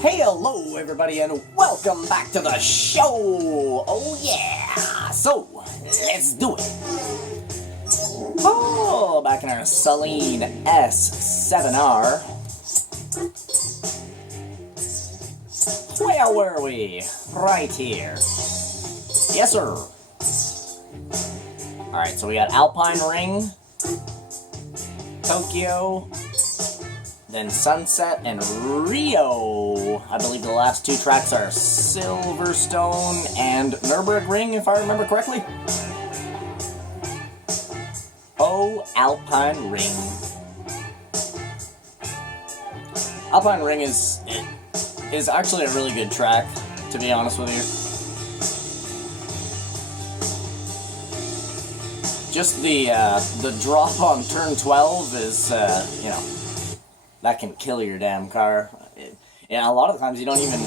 Hey, hello everybody, and welcome back to the show! Oh yeah! So, let's do it! Oh, back in our Saleen S7R. Where were we? Right here. Yes, sir! Alright, so we got Alpine Ring, Tokyo, then Sunset and Rio. I believe the last two tracks are Silverstone and Nürburgring, if I remember correctly. Oh, Alpine Ring. Alpine Ring is actually a really good track, to be honest with you. Just the drop on turn 12 is, you know, that can kill your damn car. A lot of the times you don't even,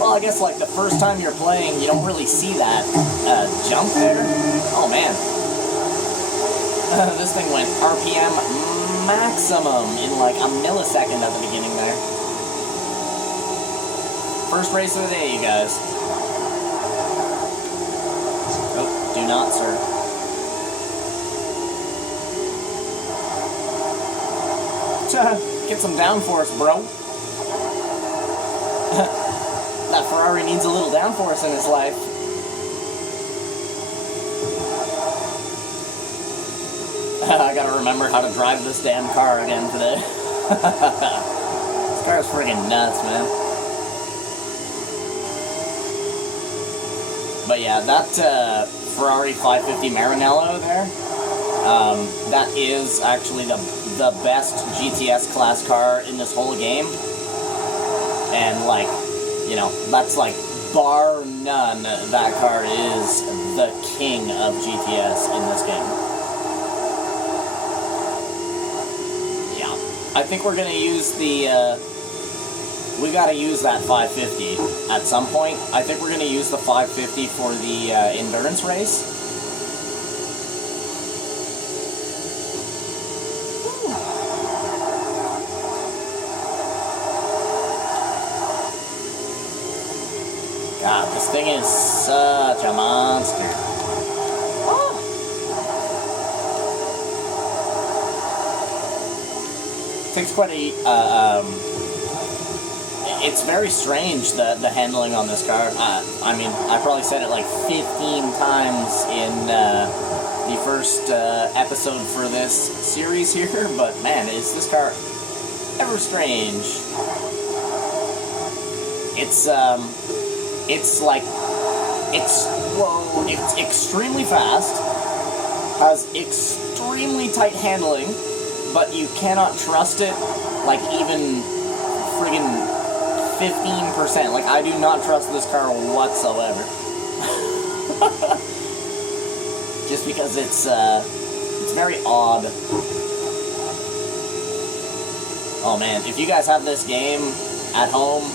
well, I guess like the first time you're playing, you don't really see that jump there. Oh man. This thing went RPM maximum in like a millisecond at the beginning there. First race of the day, you guys. Oh, do not, sir. Get some downforce, bro. That Ferrari needs a little downforce in his life. I gotta remember how to drive this damn car again today. This car is friggin' nuts, man. But yeah, that Ferrari 550 Maranello there, that is actually the best GTS class car in this whole game. And like, you know, that's like bar none, that car is the king of GTS in this game. Yeah, I think we're gonna use the, we gotta use that 550 at some point. I think we're gonna use the 550 for the endurance race. God, this thing is such a monster. Oh. Takes quite a, it's very strange, the handling on this car. I mean, I probably said it like 15 times in the first episode for this series here, but man, is this car ever strange. It's like, it's slow, it's extremely fast, has extremely tight handling, but you cannot trust it, like, even friggin' 15%. Like, I do not trust this car whatsoever. Just because it's very odd. Oh man, if you guys have this game at home,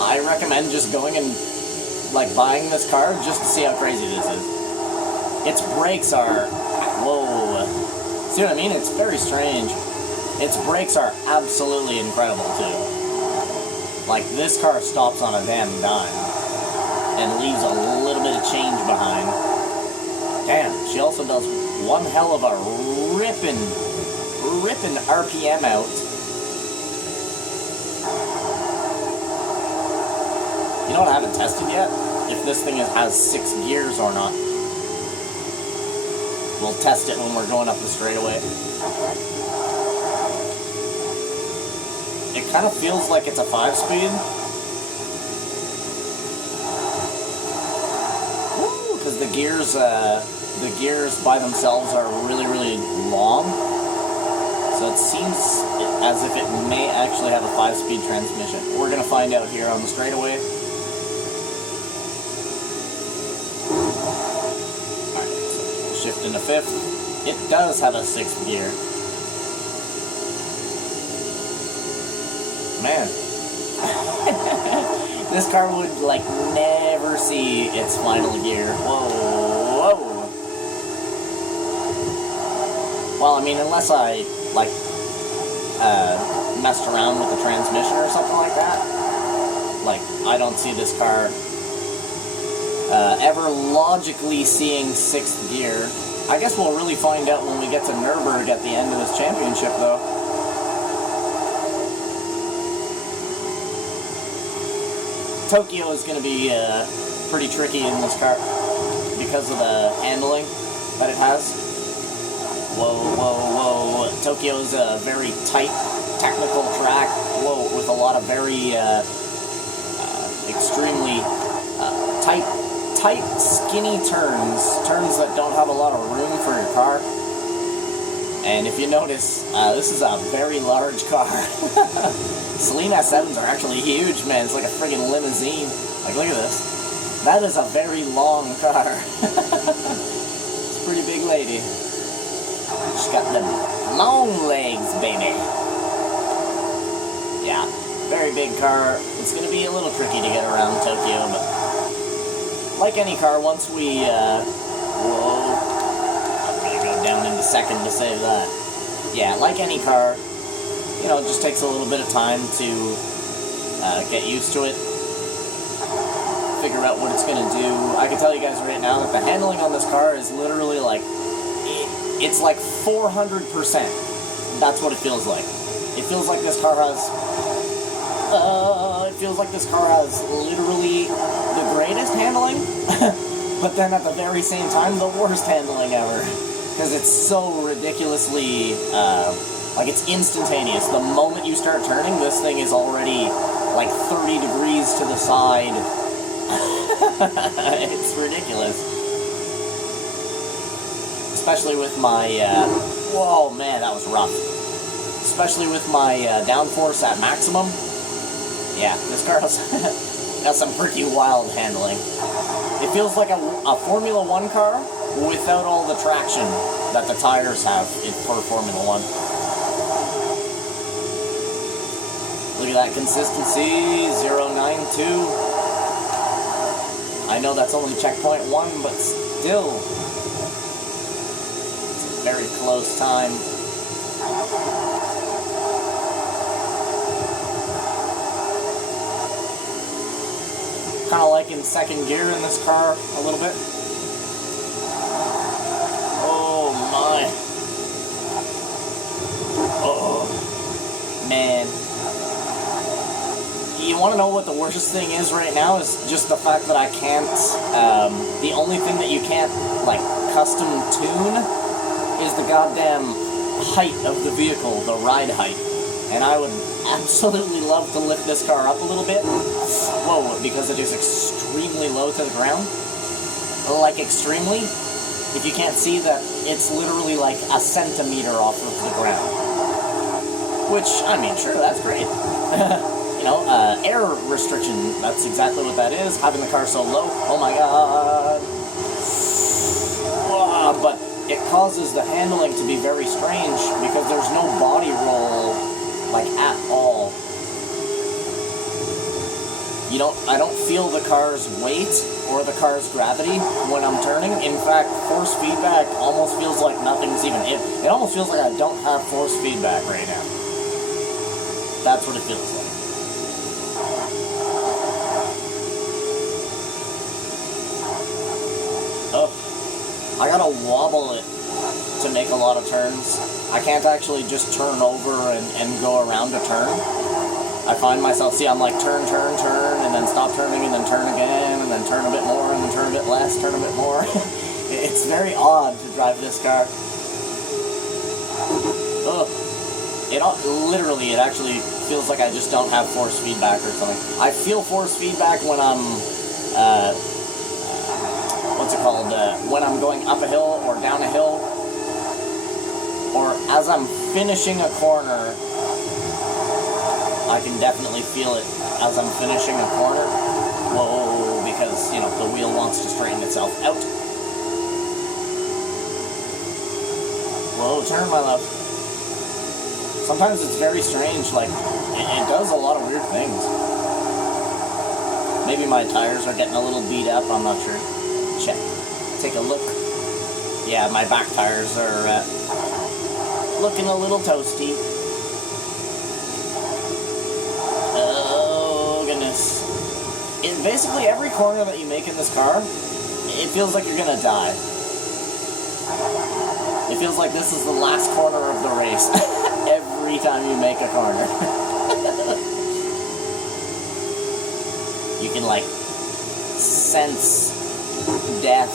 I recommend just going and, like, buying this car just to see how crazy this is. Its brakes are, whoa. See what I mean? It's very strange. Its brakes are absolutely incredible, too. Like, this car stops on a damn dime and leaves a little bit of change behind. Damn, she also does one hell of a ripping RPM out. You know what I haven't tested yet? If this thing has 6 gears or not. We'll test it when we're going up the straightaway. It kind of feels like it's a 5-speed. Woo! Because the gears by themselves are really, really long. So it seems as if it may actually have a 5-speed transmission. We're gonna find out here on the straightaway. Shift into 5th. It does have a 6th gear. Man. This car would, like, never see its final gear. Whoa, whoa. Well, I mean, unless I, like, messed around with the transmission or something like that. I don't see this car ever logically seeing 6th gear. I guess we'll really find out when we get to Nürburgring at the end of this championship, though. Tokyo is going to be pretty tricky in this car because of the handling that it has. Whoa, whoa, whoa. Tokyo is a very tight, technical track, whoa, with a lot of very extremely tight, skinny turns that don't have a lot of room for your car. And if you notice, this is a very large car. Saleen S7s are actually huge, man. It's like a friggin' limousine. Like, look at this. That is a very long car. It's a pretty big lady. She's got them long legs, baby. Yeah, very big car. It's gonna be a little tricky to get around Tokyo, but like any car, once we, whoa, I'm gonna go down into second to save that. Yeah, like any car, you know, it just takes a little bit of time to get used to it, figure out what it's gonna do. I can tell you guys right now that the handling on this car is literally like, it's like 400%. That's what it feels like. It feels like this car has, literally the greatest handling, but then at the very same time, the worst handling ever. Because it's so ridiculously, like, it's instantaneous. The moment you start turning, this thing is already, like, 30 degrees to the side. It's ridiculous. Especially with my, whoa, man, that was rough. Especially with my downforce at maximum. Yeah, this car has, has some pretty wild handling. It feels like a Formula 1 car without all the traction that the tires have for Formula 1. Look at that consistency, 0.92. I know that's only checkpoint 1, but still, it's a very close time. Kind of like in second gear in this car a little bit. Oh my. Oh, man. You want to know what the worst thing is right now is just the fact that I can't, the only thing that you can't, like, custom tune is the goddamn height of the vehicle, the ride height. And I would absolutely love to lift this car up a little bit. Whoa, because it is extremely low to the ground. Like, extremely. If you can't see that, it's literally like a centimeter off of the ground. Which, I mean, sure, that's great. You know, air restriction, that's exactly what that is. Having the car so low, oh my god. But it causes the handling to be very strange because there's no body roll, like, at all. I don't feel the car's weight or the car's gravity when I'm turning. In fact, force feedback almost feels like nothing's even it. It almost feels like I don't have force feedback right now. That's what it feels like. Oh, I gotta wobble it to make a lot of turns. I can't actually just turn over and go around a turn. I find myself, see, I'm like turn, and then stop turning, and then turn again, and then turn a bit more, and then turn a bit less, turn a bit more. It's very odd to drive this car. Ugh. Literally, it actually feels like I just don't have force feedback or something. I feel force feedback when I'm, what's it called, when I'm going up a hill or down a hill, or as I'm finishing a corner. I can definitely feel it as I'm finishing a corner. Whoa, because, you know, the wheel wants to straighten itself out. Whoa, turn, my love. Sometimes it's very strange, like, it does a lot of weird things. Maybe my tires are getting a little beat up, I'm not sure. Check. Take a look. Yeah, my back tires are looking a little toasty. basically every corner that you make in this car, it feels like you're gonna die. It feels like this is the last corner of the race. Every time you make a corner. You can, like, sense death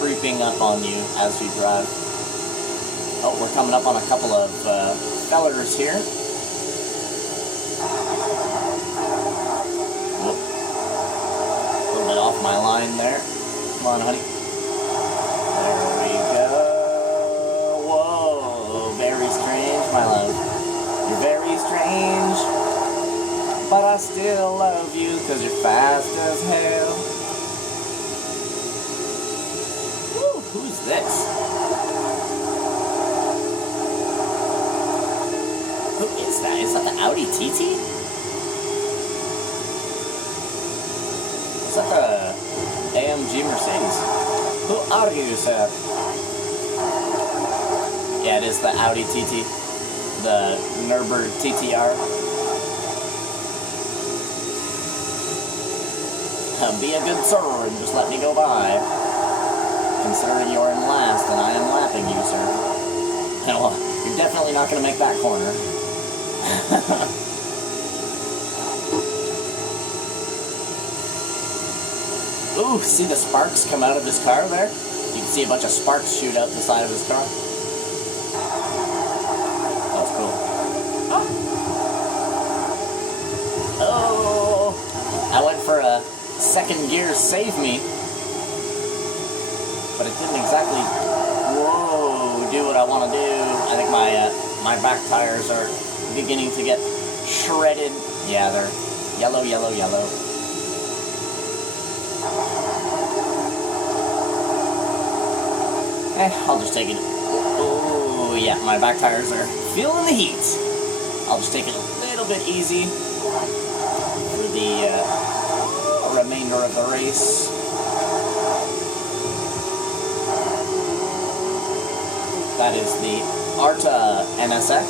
creeping up on you as you drive. Oh, we're coming up on a couple of fellers here. Whoop. A little bit off my line there. Come on, honey. There we go. Whoa, very strange, my love. You're very strange, but I still love you because you're fast as hell. Woo, who's this? Who is that? Is that the Audi TT? Is that the AMG Mercedes? Who argues that? Yeah, it is the Audi TT. The Nürburgring TTR. Be a good sir and just let me go by. Considering you're in last and I am lapping you, sir. Well, you're definitely not going to make that corner. Ooh, see the sparks come out of his car there? You can see a bunch of sparks shoot out the side of his car. That's cool. Oh! I went for a second gear save me, but it didn't exactly, whoa, do what I want to do. I think my back tires are beginning to get shredded. Yeah, they're yellow, yellow, yellow. I'll just take it. Oh, yeah, my back tires are feeling the heat. I'll just take it a little bit easy for the remainder of the race. That is the Arta NSX,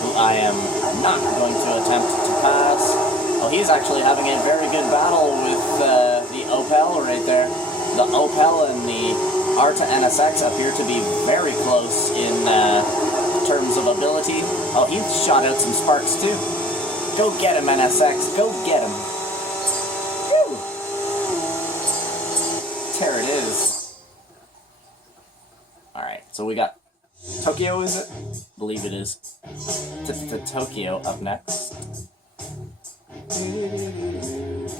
who I am not going to attempt to pass. Oh, he's actually having a very good battle with the Opel right there. The Opel and the Arta NSX appear to be very close in terms of ability. Oh, he shot out some sparks too. Go get him, NSX. Go get him. Woo! There it is. Alright, so we got Tokyo, is it? I believe it is. Tokyo up next.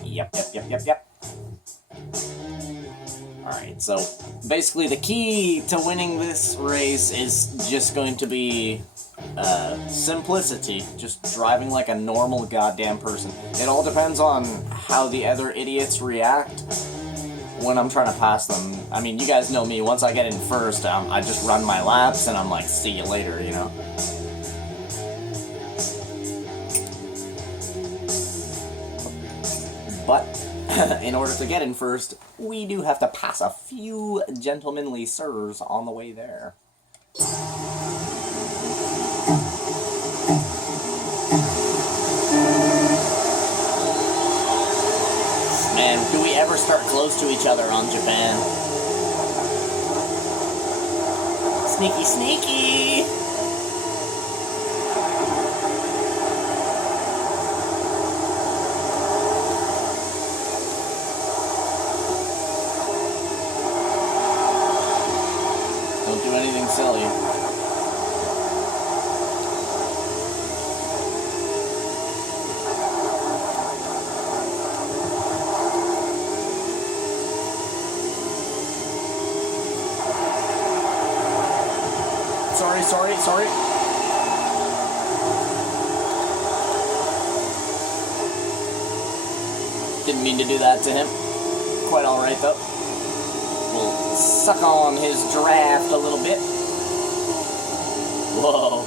Yep. Alright, so basically the key to winning this race is just going to be simplicity. Just driving like a normal goddamn person. It all depends on how the other idiots react when I'm trying to pass them. I mean, you guys know me. Once I get in first, I just run my laps and I'm like, see you later, you know? But in order to get in first, we do have to pass a few gentlemanly sirs on the way there. Man, do we ever start close to each other on Japan? Sneaky, sneaky! Don't do anything silly. Sorry. Didn't mean to do that to him. Quite alright though. We'll suck on his draft a little bit. Whoa.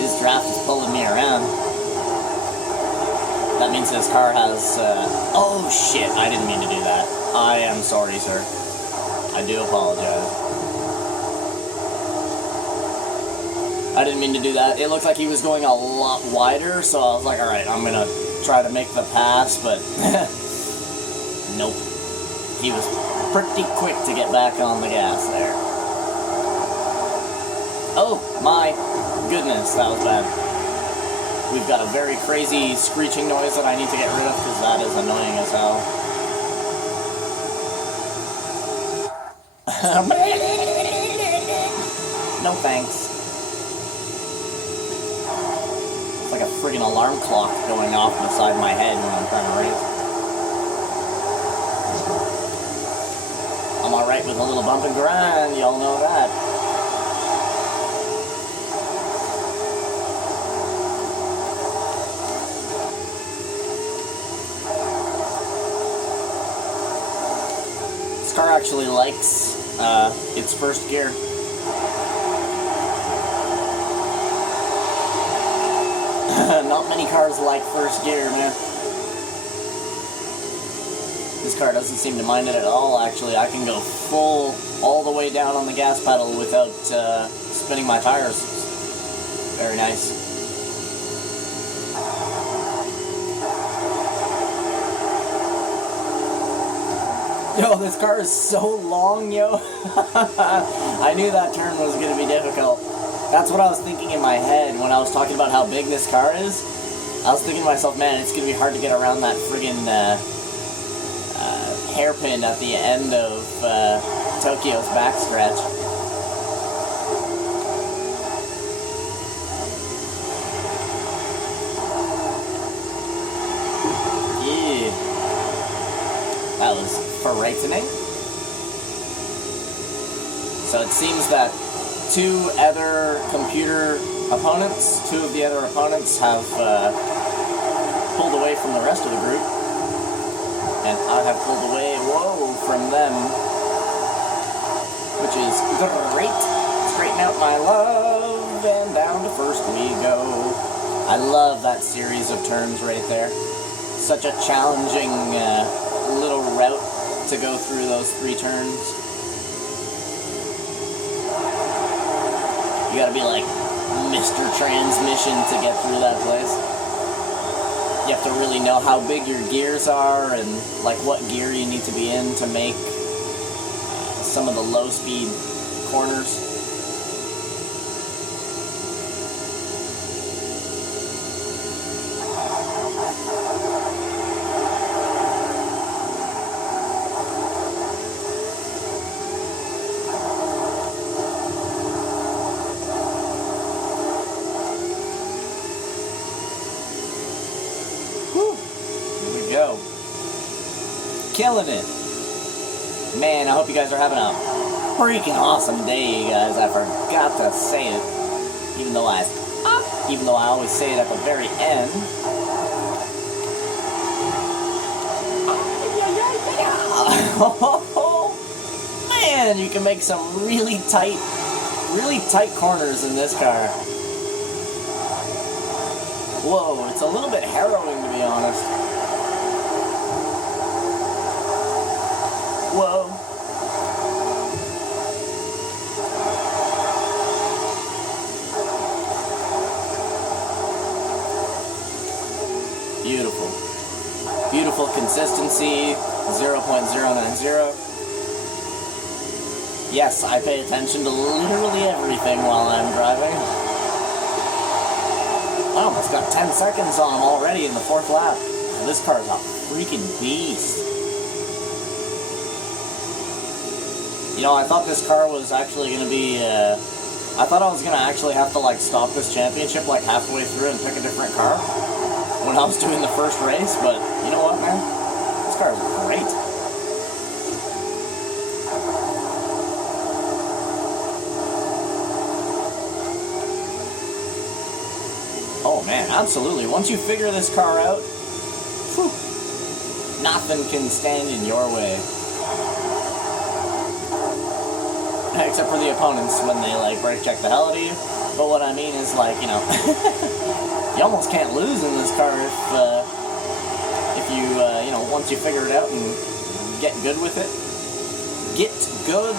His draft is pulling me around. That means his car has, oh shit, I didn't mean to do that. I am sorry, sir. I do apologize. I didn't mean to do that. It looked like he was going a lot wider, so I was like, alright, I'm gonna try to make the pass, but nope. He was pretty quick to get back on the gas there. Oh my goodness, that was bad. We've got a very crazy screeching noise that I need to get rid of because that is annoying as hell. No thanks. It's like a friggin' alarm clock going off beside my head when I'm trying to race. I'm alright with a little bump and grind, y'all know that. This car actually likes its first gear. Not many cars like first gear, man. This car doesn't seem to mind it at all, actually. I can go full, all the way down on the gas pedal without spinning my tires. Very nice. Yo, this car is so long, yo. I knew that turn was going to be difficult. That's what I was thinking in my head when I was talking about how big this car is. I was thinking to myself, man, it's going to be hard to get around that friggin' hairpin at the end of Tokyo's backstretch. Yeah. That was frightening. So it seems that two of the other opponents have pulled away from the rest of the group. And I have pulled away, from them. Which is great. Straighten out my love, and down to first we go. I love that series of turns right there. Such a challenging little route to go through those 3 turns. You gotta be like Mr. Transmission to get through that place. You have to really know how big your gears are and like what gear you need to be in to make some of the low speed corners. Go. Killing it. Man, I hope you guys are having a freaking awesome day, you guys. I forgot to say it. Even though I always say it at the very end. Oh, man, you can make some really tight corners in this car. Whoa, it's a little bit harrowing, to be honest. Whoa. Beautiful. Beautiful consistency, 0.090. Yes, I pay attention to literally everything while I'm driving. I almost got 10 seconds on him already in the 4th lap. This car is a freaking beast. You know, I thought this car was actually going to be, I thought I was going to actually have to, like, stop this championship, like, halfway through and pick a different car when I was doing the first race, but you know what, man? This car is great. Oh, man, absolutely. Once you figure this car out, whew, nothing can stand in your way. Except for the opponents when they, like, brake check the hell out of you. But what I mean is, like, you know, you almost can't lose in this car if you, you know, once you figure it out and get good with it. Get good.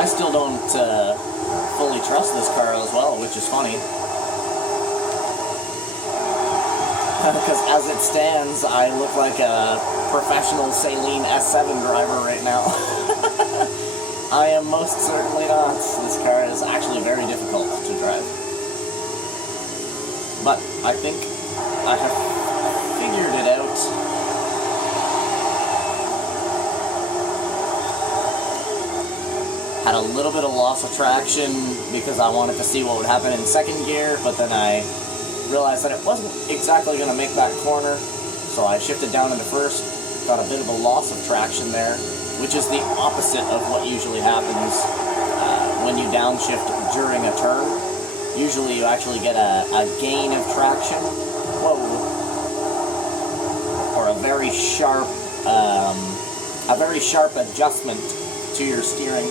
I still don't fully trust this car as well, which is funny. Because as it stands, I look like a professional Saleen S7 driver right now. I am most certainly not. This car is actually very difficult to drive. But I think I have figured it out. Had a little bit of loss of traction because I wanted to see what would happen in second gear, but then I realized that it wasn't exactly going to make that corner, so I shifted down into first, got a bit of a loss of traction there, which is the opposite of what usually happens when you downshift during a turn. Usually you actually get a gain of traction, or a very sharp adjustment to your steering.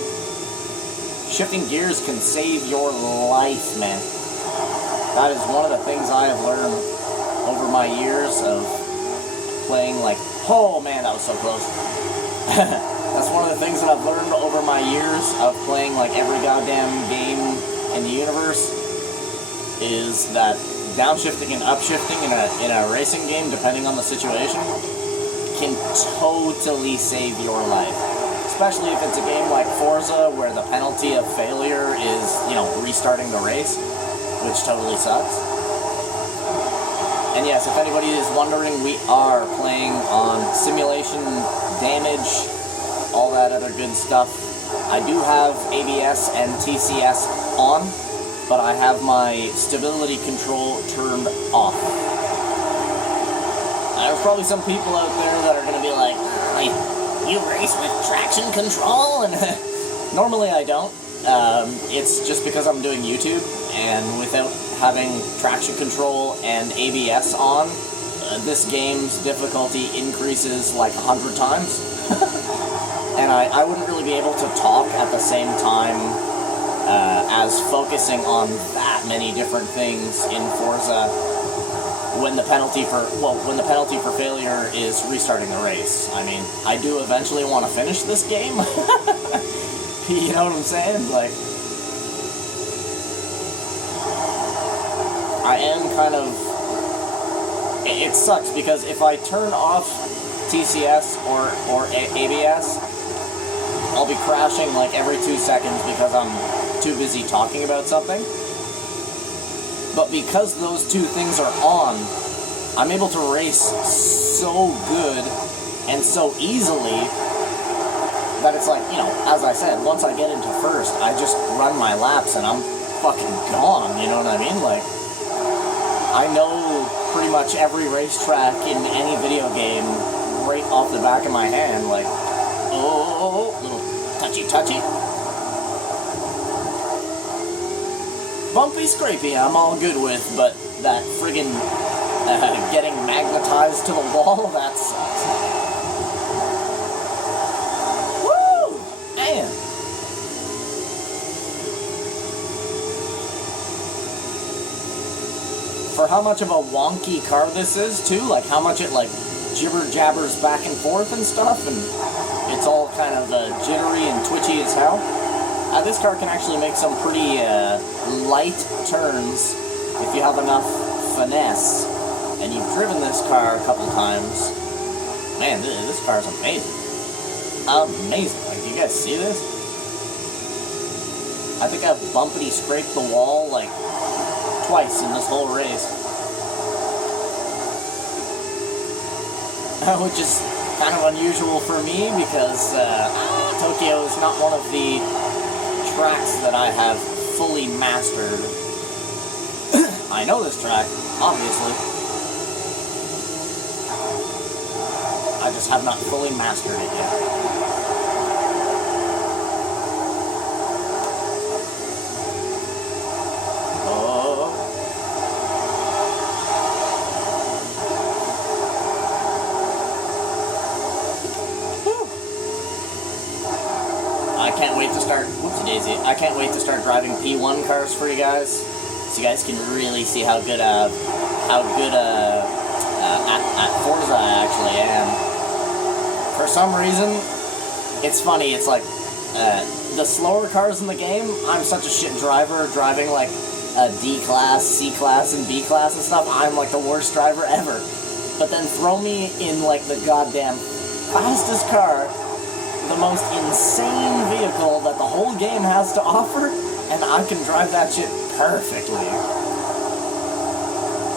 Shifting gears can save your life, man. That is one of the things I have learned over my years of playing, like, oh man, that was so close. That's one of the things that I've learned over my years of playing, like, every goddamn game in the universe, is that downshifting and upshifting in a racing game, depending on the situation, can totally save your life. Especially if it's a game like Forza, where the penalty of failure is, you know, restarting the race, which totally sucks. And yes, if anybody is wondering, we are playing on simulation, damage, all that other good stuff. I do have ABS and TCS on, but I have my stability control turned off. There's probably some people out there that are going to be like, you race with traction control? And normally I don't. It's just because I'm doing YouTube, and without having traction control and ABS on, this game's difficulty increases like 100 times. And I wouldn't really be able to talk at the same time as focusing on that many different things in Forza when the penalty for failure is restarting the race. I mean, I do eventually want to finish this game. You know what I'm saying? Like, I am kind of... It sucks because if I turn off TCS or ABS, I'll be crashing like every 2 seconds because I'm too busy talking about something. But because those two things are on, I'm able to race so good and so easily that it's like, you know, as I said, once I get into first, I just run my laps and I'm fucking gone, you know what I mean? Like, I know pretty much every racetrack in any video game right off the back of my hand, like, oh, little touchy. Bumpy, scrapey, I'm all good with, but that friggin' getting magnetized to the wall, that sucks. Woo! Man! For how much of a wonky car this is, too, like how much it, like, jibber-jabbers back and forth and stuff, and it's all kind of jittery and twitchy as hell. This car can actually make some pretty light turns if you have enough finesse, and you've driven this car a couple times. Man, this car is amazing. Amazing. Like, do you guys see this? I think I've bumpity scraped the wall like twice in this whole race. Which is kind of unusual for me because Tokyo is not one of the tracks that I have fully mastered. I know this track, obviously. I just have not fully mastered it yet. Oh. Whew. I can't wait to start, whoopsie daisy, I can't wait to start driving P1 cars for you guys, so you guys can really see how good at Forza I actually am. For some reason, it's funny, it's like, The slower cars in the game, I'm such a shit driver, driving like a D class, C class, and B class and stuff. I'm like the worst driver ever. But then throw me in like the goddamn fastest car, the most insane vehicle that the whole game has to offer, and I can drive that shit perfectly.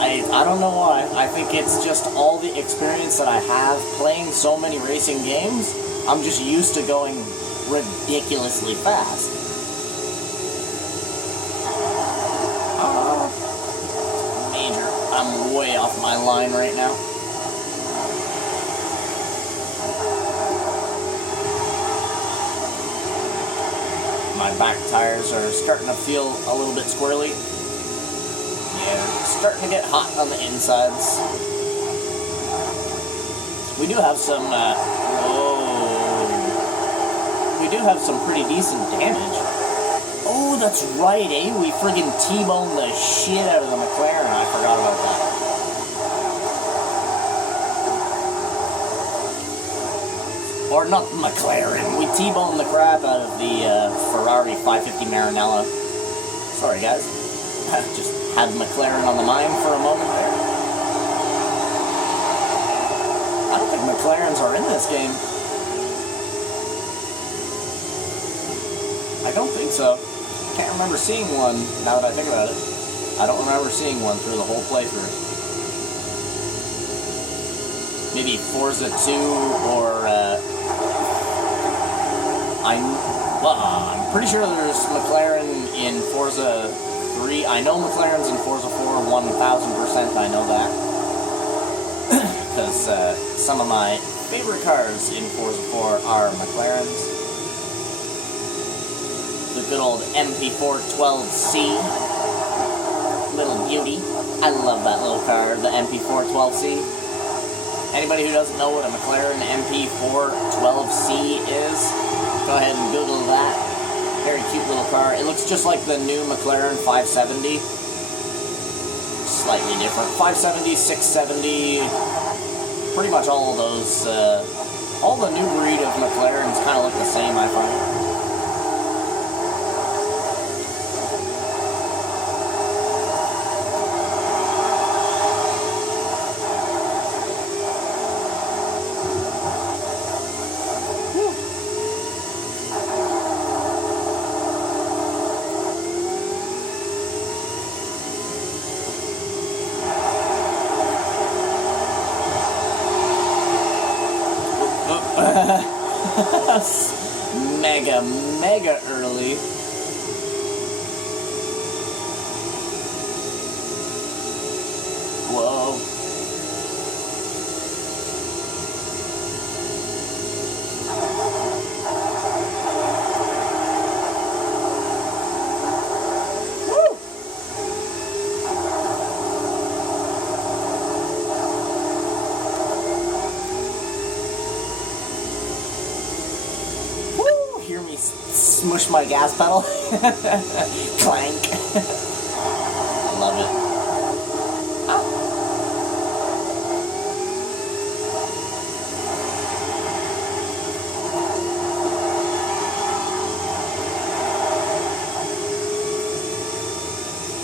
I don't know why. I think it's just all the experience that I have playing so many racing games. I'm just used to going ridiculously fast. Major. I'm way off my line right now. My back tires are starting to feel a little bit squirrely. Yeah, starting to get hot on the insides. We do have some, we do have some pretty decent damage. Oh, that's right, eh? We friggin' T-boned the shit out of the McLaren. I forgot about that. Or not the McLaren. We T-boned the crap out of the Ferrari 550 Maranello. Sorry, guys. Just had McLaren on the mind for a moment there. I don't think McLarens are in this game. I don't think so. Can't remember seeing one now that I think about it. I don't remember seeing one through the whole playthrough. Maybe Forza 2 or, I'm pretty sure there's McLaren in Forza 3. I know McLaren's in Forza 4 1000%, I know that. Because some of my favorite cars in Forza 4 are McLarens. The good old MP412C. Little beauty. I love that little car, the MP412C. Anybody who doesn't know what a McLaren MP412C is, go ahead and Google that. Very cute little car. It looks just like the new McLaren 570. Slightly different. 570, 670, pretty much all of those, all the new breed of McLarens kind of look the same, I find. Mega early. Whoa. Hear me smush my gas pedal. Clank. Love it. Oh.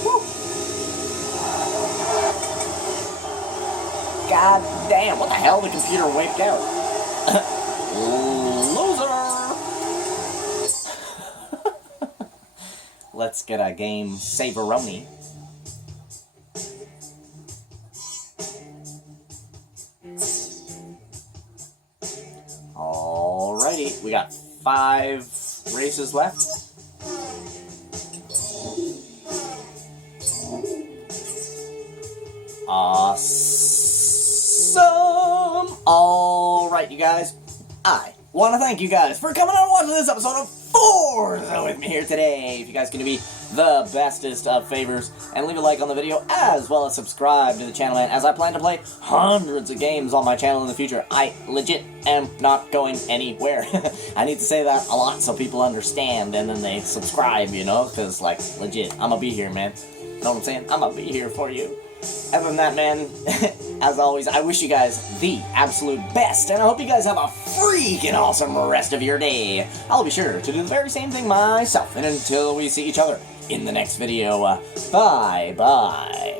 Woo. God damn, what the hell? The computer wiped out. Let's get a game Saveroni. Alrighty, we got 5 races left. Awesome! Alright, you guys. I want to thank you guys for coming on and watching this episode of Forza with me here today. If you guys can do me the bestest of favors and leave a like on the video as well as subscribe to the channel, man, as I plan to play hundreds of games on my channel in the future. I legit am not going anywhere. I need to say that a lot so people understand and then they subscribe, you know, because, like, legit, I'm gonna be here, man. Know what I'm saying? I'm gonna be here for you. Other than that, man, as always, I wish you guys the absolute best, and I hope you guys have a freaking awesome rest of your day. I'll be sure to do the very same thing myself, and until we see each other in the next video, bye-bye.